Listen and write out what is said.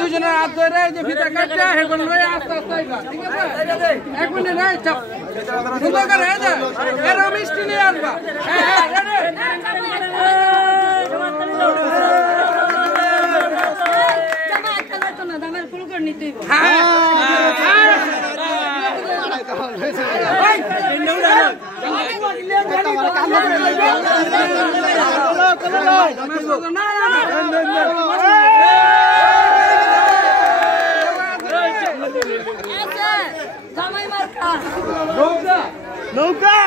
দুজনের হাত ধরে যে ভিতরে কাটছে হেগুন লয়ে আস্তে আস্তে আইবা ঠিক আছে 1 মিনিট নাই চাপ সুন্দর করে এই যে এরকম মিষ্টি নিয়ে আসবা হ্যাঁ রেডি জামা খেলা তো না দামের ফুল করে নিতেই হবে হ্যাঁ নৌকা